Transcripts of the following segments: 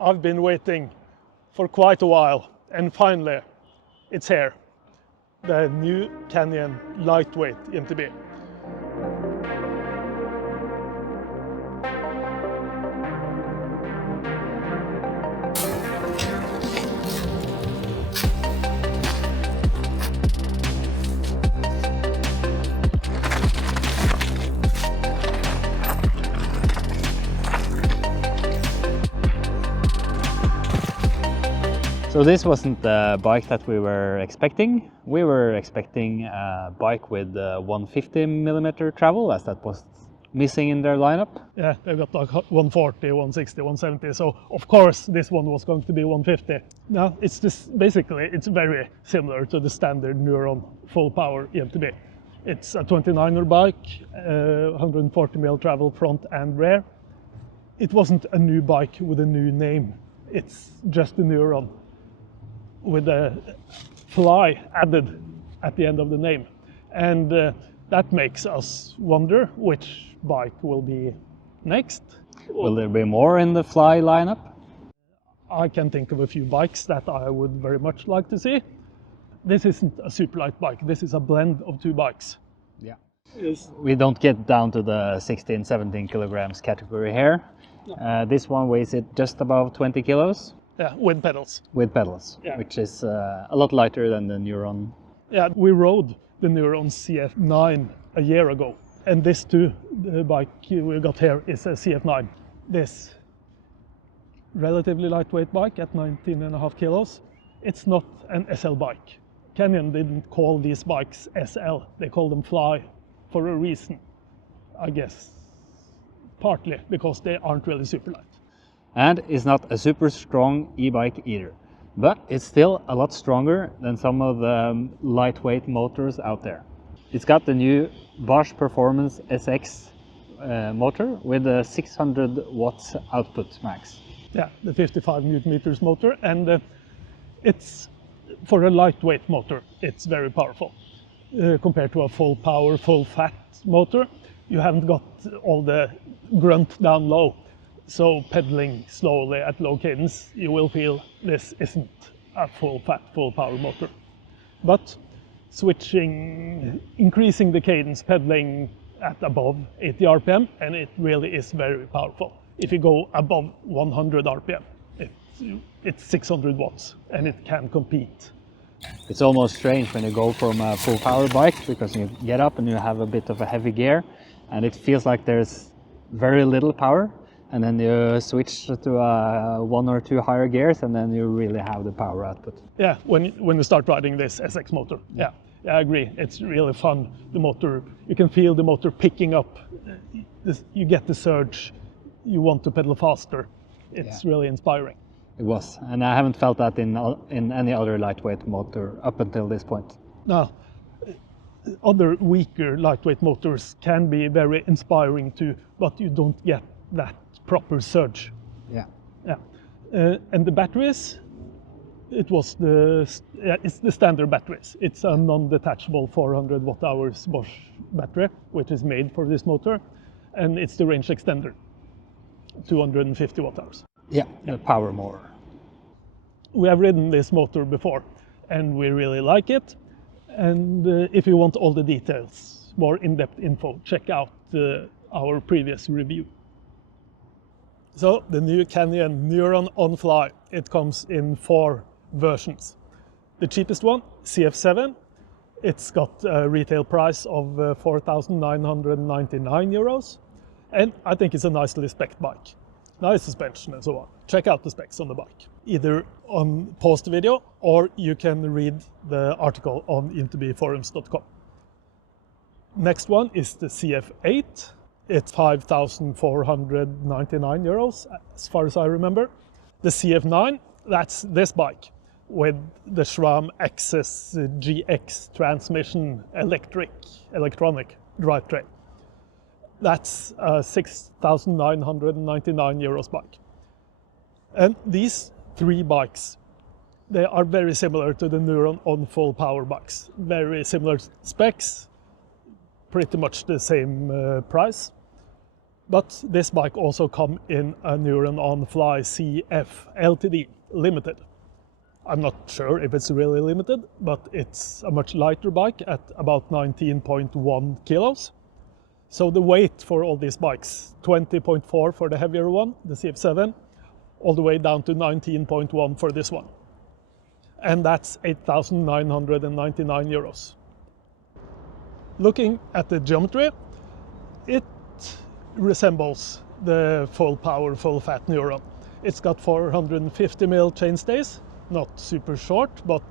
I've been waiting for quite a while, and finally it's here. The new Canyon lightweight EMTB. So this wasn't the bike that we were expecting. We were expecting a bike with 150mm travel, as that was missing in their lineup. Yeah, they've got like 140, 160, 170. So of course this one was going to be 150. Now it's just basically it's very similar to the standard Neuron full power EMTB. It's a 29er bike, 140mm travel front and rear. It wasn't a new bike with a new name. It's just the Neuron with a fly added at the end of the name. And that makes us wonder which bike will be next. Will there be more in the Fly lineup? I can think of a few bikes that I would very much like to see. This isn't a super light bike, this is a blend of two bikes. Yeah. Yes. We don't get down to the 16, 17 kilograms category here. No. This one weighs it just above 20 kilos. Yeah, with pedals. With pedals, Yeah. which is a lot lighter than the Neuron. Yeah, we rode the Neuron CF9 a year ago, and this too, the bike we got here is a CF9. This relatively lightweight bike at 19.5 kilos, it's not an SL bike. Canyon didn't call these bikes SL, they call them Fly for a reason, I guess, partly because they aren't really super light. And it's not a super strong e-bike either, but it's still a lot stronger than some of the lightweight motors out there. It's got the new Bosch Performance SX motor with a 600 watts output max. Yeah, the 55 Newton meters motor, and it's, for a lightweight motor, it's very powerful. Compared to a full power, full fat motor, you haven't got all the grunt down low. So pedaling slowly at low cadence, you will feel this isn't a full fat, full power motor. But increasing the cadence, pedaling at above 80 RPM, and it really is very powerful. If you go above 100 RPM, it's 600 watts, and it can compete. It's almost strange when you go from a full power bike, because you get up and you have a bit of a heavy gear, and it feels like there's very little power. And then you switch to one or two higher gears, and then you really have the power output. Yeah, when you start riding this SX motor, yeah, I agree. It's really fun. The motor, you can feel the motor picking up. You get the surge. You want to pedal faster. It's really inspiring. It was, and I haven't felt that in any other lightweight motor up until this point. Now, other weaker lightweight motors can be very inspiring too, but you don't get that proper surge. Yeah. And the batteries, it's the standard batteries. It's a non-detachable 400 watt hours Bosch battery, which is made for this motor, and it's the range extender, 250 watt hours. Yeah, the power more. We have ridden this motor before, and we really like it. And if you want all the details, more in-depth info, check out our previous review. So the new Canyon Neuron ONfly, it comes in 4 versions. The cheapest one, CF7, it's got a retail price of 4,999 euros. And I think it's a nicely spec'd bike. Nice suspension and so on. Check out the specs on the bike. Either pause the video, or you can read the article on emtbforums.com. Next one is the CF8. It's 5,499 euros, as far as I remember. The CF9, that's this bike with the SRAM Access GX transmission electronic drivetrain. That's a 6,999 euros bike. And these 3 bikes, they are very similar to the Neuron on full power bikes. Very similar specs, pretty much the same price. But this bike also comes in a Neuron ONfly CF LTD limited. I'm not sure if it's really limited, but it's a much lighter bike at about 19.1 kilos. So the weight for all these bikes, 20.4 for the heavier one, the CF7, all the way down to 19.1 for this one. And that's 8,999 euros. Looking at the geometry, it resembles the full power, full fat Neuron. It's got 450mm chainstays, not super short, but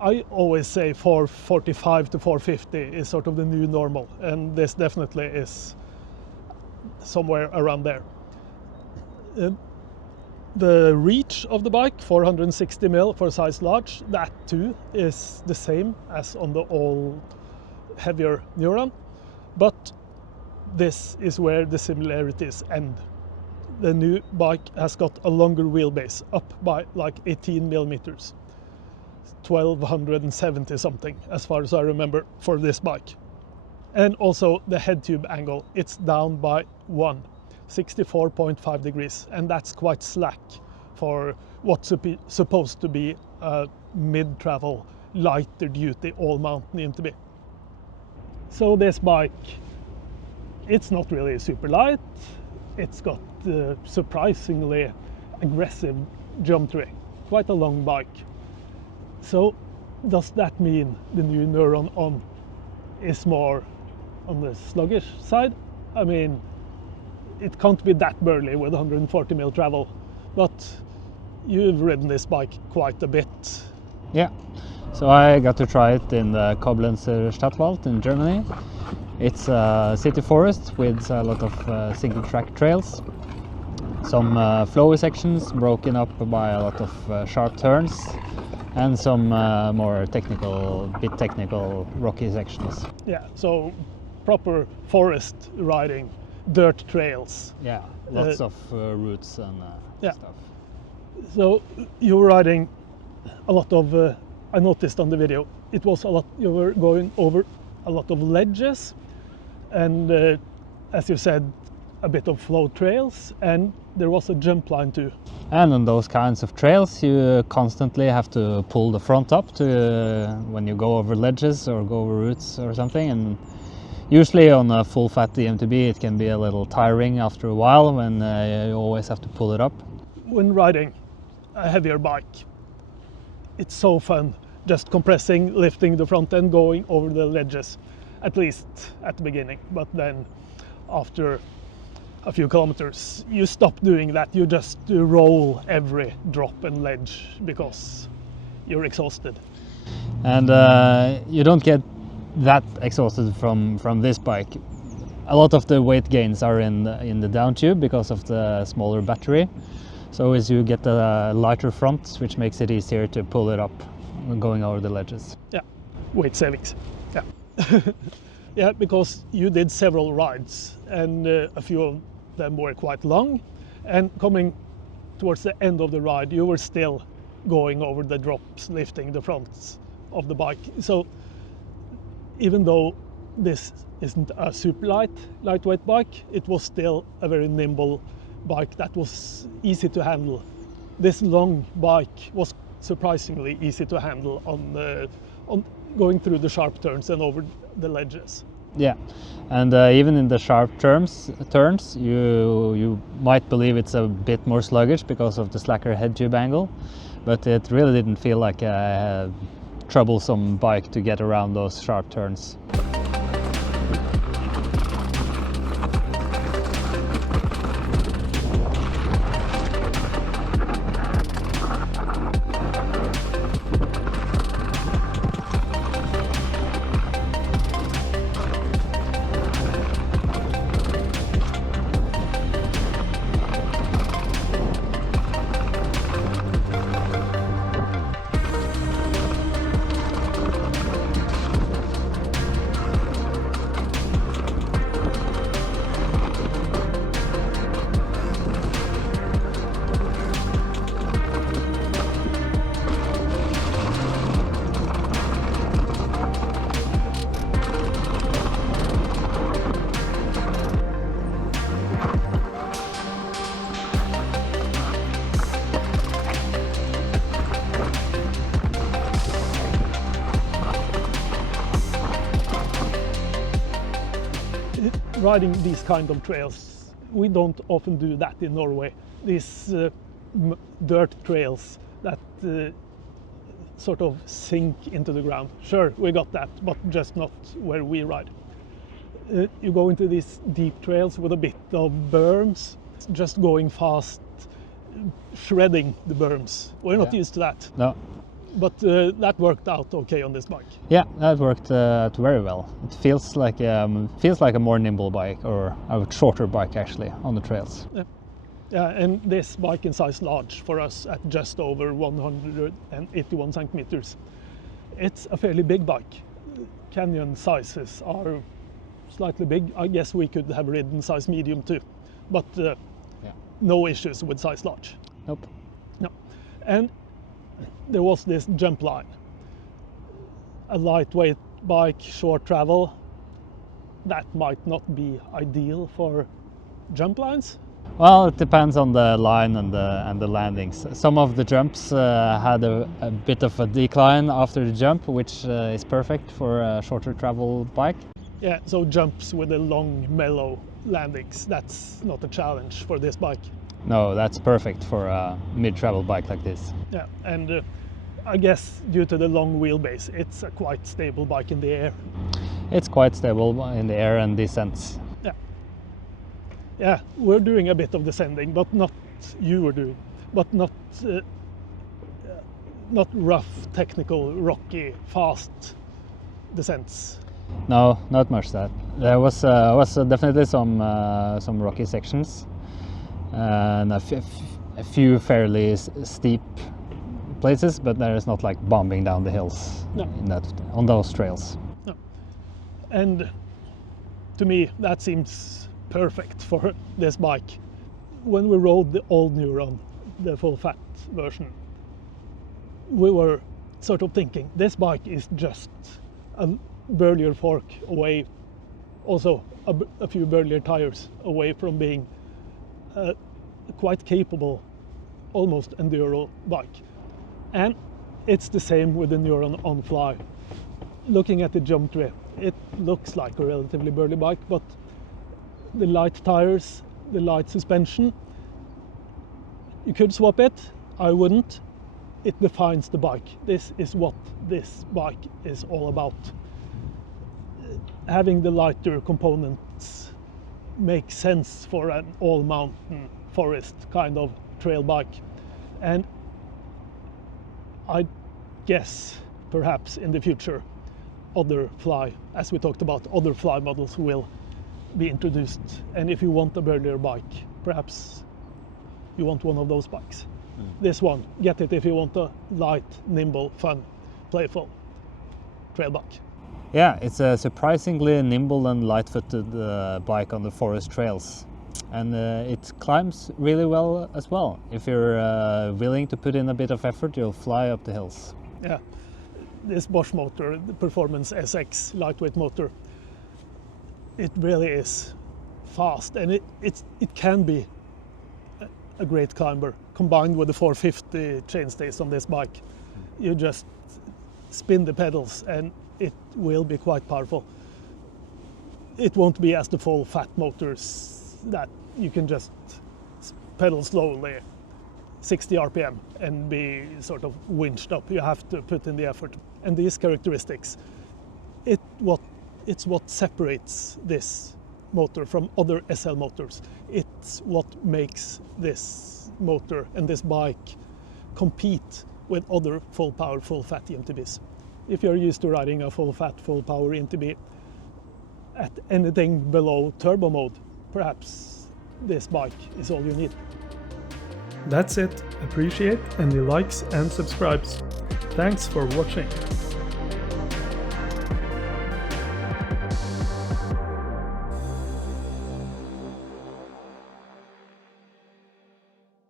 I always say 445 to 450 is sort of the new normal, and this definitely is somewhere around there. The reach of the bike, 460mm for size large, that too is the same as on the all heavier Neuron, but this is where the similarities end. The new bike has got a longer wheelbase, up by like 18 millimeters, 1270 something as far as I remember for this bike. And also the head tube angle, it's down by 64.5 degrees, and that's quite slack for what's supposed to be a mid-travel, lighter duty all-mountain EMTB. So this bike, it's not really super light, it's got surprisingly aggressive geometry, quite a long bike. So does that mean the new Neuron On is more on the sluggish side? I mean, it can't be that burly with 140mm travel, but you've ridden this bike quite a bit. Yeah, so I got to try it in the Koblenzer Stadtwald in Germany. It's a city forest with a lot of single track trails, some flowy sections broken up by a lot of sharp turns, and some more bit technical rocky sections. Yeah, so proper forest riding, dirt trails. Yeah, lots of routes and yeah. stuff. So you were riding a lot of, I noticed on the video, it was a lot, you were going over a lot of ledges, and as you said, a bit of flow trails, and there was a jump line too. And on those kinds of trails you constantly have to pull the front up to when you go over ledges or go over routes or something, and usually on a full fat EMTB it can be a little tiring after a while when you always have to pull it up. When riding a heavier bike, it's so fun just compressing, lifting the front end, going over the ledges, at least at the beginning, but then after a few kilometers you stop doing that, you just roll every drop and ledge because you're exhausted. And you don't get that exhausted from this bike. A lot of the weight gains are in the down tube because of the smaller battery, so as you get a lighter front, which makes it easier to pull it up going over the ledges. Yeah, weight savings. Yeah. Yeah, because you did several rides, and a few of them were quite long, and coming towards the end of the ride you were still going over the drops, lifting the fronts of the bike. So even though this isn't a super lightweight bike, it was still a very nimble bike that was easy to handle. This long bike was surprisingly easy to handle on going through the sharp turns and over the ledges. Yeah, and even in the sharp turns you might believe it's a bit more sluggish because of the slacker head tube angle, but it really didn't feel like a troublesome bike to get around those sharp turns. riding these kind of trails, we don't often do that in Norway. These dirt trails that sort of sink into the ground. Sure, we got that, but just not where we ride. You go into these deep trails with a bit of berms, just going fast, shredding the berms. We're not used to that. No. But that worked out okay on this bike. Yeah, that worked very well. It feels like a more nimble bike, or a shorter bike actually, on the trails. Yeah, and this bike in size large for us at just over 181 centimeters. It's a fairly big bike. Canyon sizes are slightly big. I guess we could have ridden size medium too, but no issues with size large. Nope. No. And there was this jump line. A lightweight bike, short travel, that might not be ideal for jump lines. Well, it depends on the line and the landings. Some of the jumps had a bit of a decline after the jump, which is perfect for a shorter travel bike. Yeah, so jumps with the long, mellow landings, that's not a challenge for this bike. No, that's perfect for a mid-travel bike like this. Yeah, and I guess due to the long wheelbase, it's a quite stable bike in the air. It's quite stable in the air and descents. Yeah, we're doing a bit of descending, but not you were doing, but not rough, technical, rocky, fast descents. No, not much that. There was definitely some rocky sections and a few fairly steep places, but there is not like bombing down the hills on those trails. No. And to me, that seems perfect for this bike. When we rode the old Neuron, the full fat version, we were sort of thinking this bike is just a burlier fork away, also a few burlier tires away from being a quite capable, almost enduro bike. And it's the same with the Neuron ONfly. Looking at the geometry, it looks like a relatively burly bike, but the light tires, the light suspension, you could swap it, I wouldn't. It defines the bike. This is what this bike is all about. Having the lighter components makes sense for an all-mountain forest kind of trail bike. And I guess perhaps in the future other fly, as we talked about, other fly models will be introduced. And if you want a burlier bike, perhaps you want one of those bikes. This one, get it if you want a light, nimble, fun, playful trail bike. Yeah, it's a surprisingly nimble and light-footed bike on the forest trails. And it climbs really well as well. If you're willing to put in a bit of effort, you'll fly up the hills. Yeah, this Bosch motor, the Performance SX lightweight motor, it really is fast, and it can be a great climber. Combined with the 450 chainstays on this bike, you just spin the pedals and it will be quite powerful. It won't be as the full fat motors that you can just pedal slowly 60 RPM and be sort of winched up. You have to put in the effort. And these characteristics, it's what separates this motor from other SL motors. It's what makes this motor and this bike compete with other full power, full fat EMTBs. If you're used to riding a full fat, full power EMTB at anything below turbo mode, perhaps this bike is all you need. That's it. Appreciate any likes and subscribes. Thanks for watching.